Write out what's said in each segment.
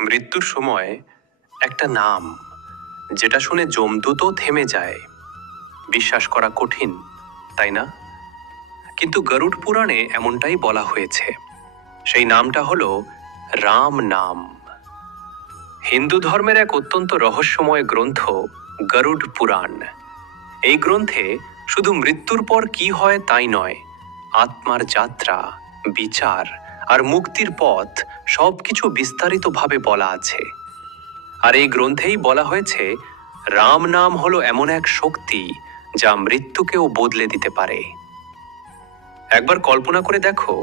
মৃত্যুর সময় একটা নাম যেটা শুনে যমদূতও থেমে যায়। বিশ্বাস করা কঠিন, তাই না? কিন্তু গরুড় পুরাণে এমনটাই বলা হয়েছে। সেই নামটা হলো রাম নাম। হিন্দু ধর্মের এক অত্যন্ত রহস্যময় গ্রন্থ গরুড় পুরাণ। এই গ্রন্থে শুধু মৃত্যুর পর কি হয় তাই নয়, আত্মার যাত্রা, বিচার আর মুক্তির পথ সবকিছু বিস্তারিতভাবে বলা আছে। আর এই গ্রন্থেই বলা হয়েছে রাম নাম হলো এমন এক শক্তি যা মৃত্যুকেও বদলে দিতে পারে। একবার কল্পনা করে দেখো,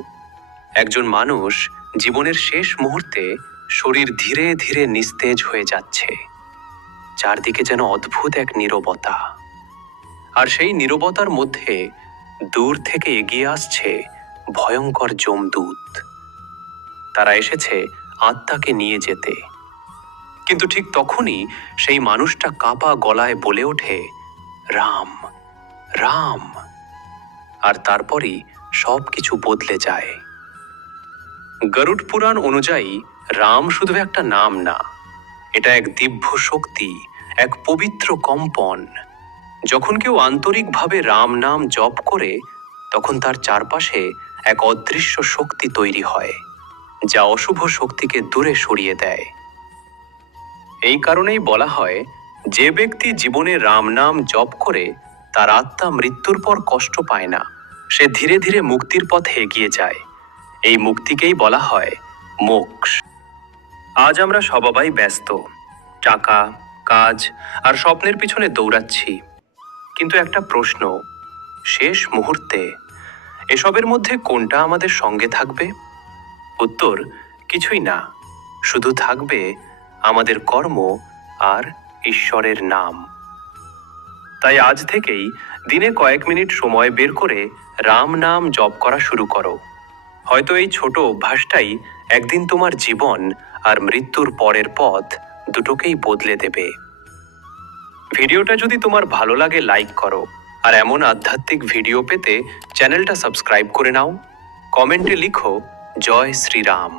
একজন মানুষ জীবনের শেষ মুহূর্তে শরীর ধীরে ধীরে নিস্তেজ হয়ে যাচ্ছে। চারদিকে যেন অদ্ভুত এক নীরবতা। আর সেই নীরবতার মধ্যে দূর থেকে এগিয়ে আসছে ভয়ঙ্কর যমদূত। তারা এসেছে আত্মাকে নিয়ে যেতে। কিন্তু ঠিক তখনই সেই মানুষটা কাঁপা গলায় বলে ওঠে, রাম, রাম। আর তারপরই সবকিছু বদলে যায়। গরুড় পুরাণ অনুযায়ী রাম শুধু একটা নাম না, এটা এক দিব্য শক্তি, এক পবিত্র কম্পন। যখন কেউ আন্তরিকভাবে রাম নাম জপ করে, তখন তার চারপাশে এক অদৃশ্য শক্তি তৈরি হয়, যা অশুভ শক্তিকে দূরে সরিয়ে দেয়। এই কারণেই বলা হয়, যে ব্যক্তি জীবনে রাম নাম জপ করে তার আত্মা মৃত্যুর পর কষ্ট পায় না, সে ধীরে ধীরে মুক্তির পথে এগিয়ে যায়। এই মুক্তিকেই বলা হয় মোক্ষ। আজ আমরা সবাই ব্যস্ত, টাকা, কাজ আর স্বপ্নের পিছনে দৌড়াচ্ছি। কিন্তু একটা প্রশ্ন, শেষ মুহূর্তে এসবের মধ্যে কোনটা আমাদের সঙ্গে থাকবে? উত্তর কিছুই না, শুধু থাকবে আমাদের কর্ম আর ঈশ্বরের নাম। তাই আজ থেকেই দিনে কয়েক মিনিট সময় বের করে রাম নাম জপ করা শুরু করো। হয়তো এই ছোট অভ্যাসটাই একদিন তোমার জীবন আর মৃত্যুর পরের পথ দুটোকেই বদলে দেবে। ভিডিওটা যদি তোমার ভালো লাগে লাইক করো, আর এমন আধ্যাত্মিক ভিডিও পেতে চ্যানেলটা সাবস্ক্রাইব করে নাও। কমেন্টে লিখো জয় শ্রীরাম।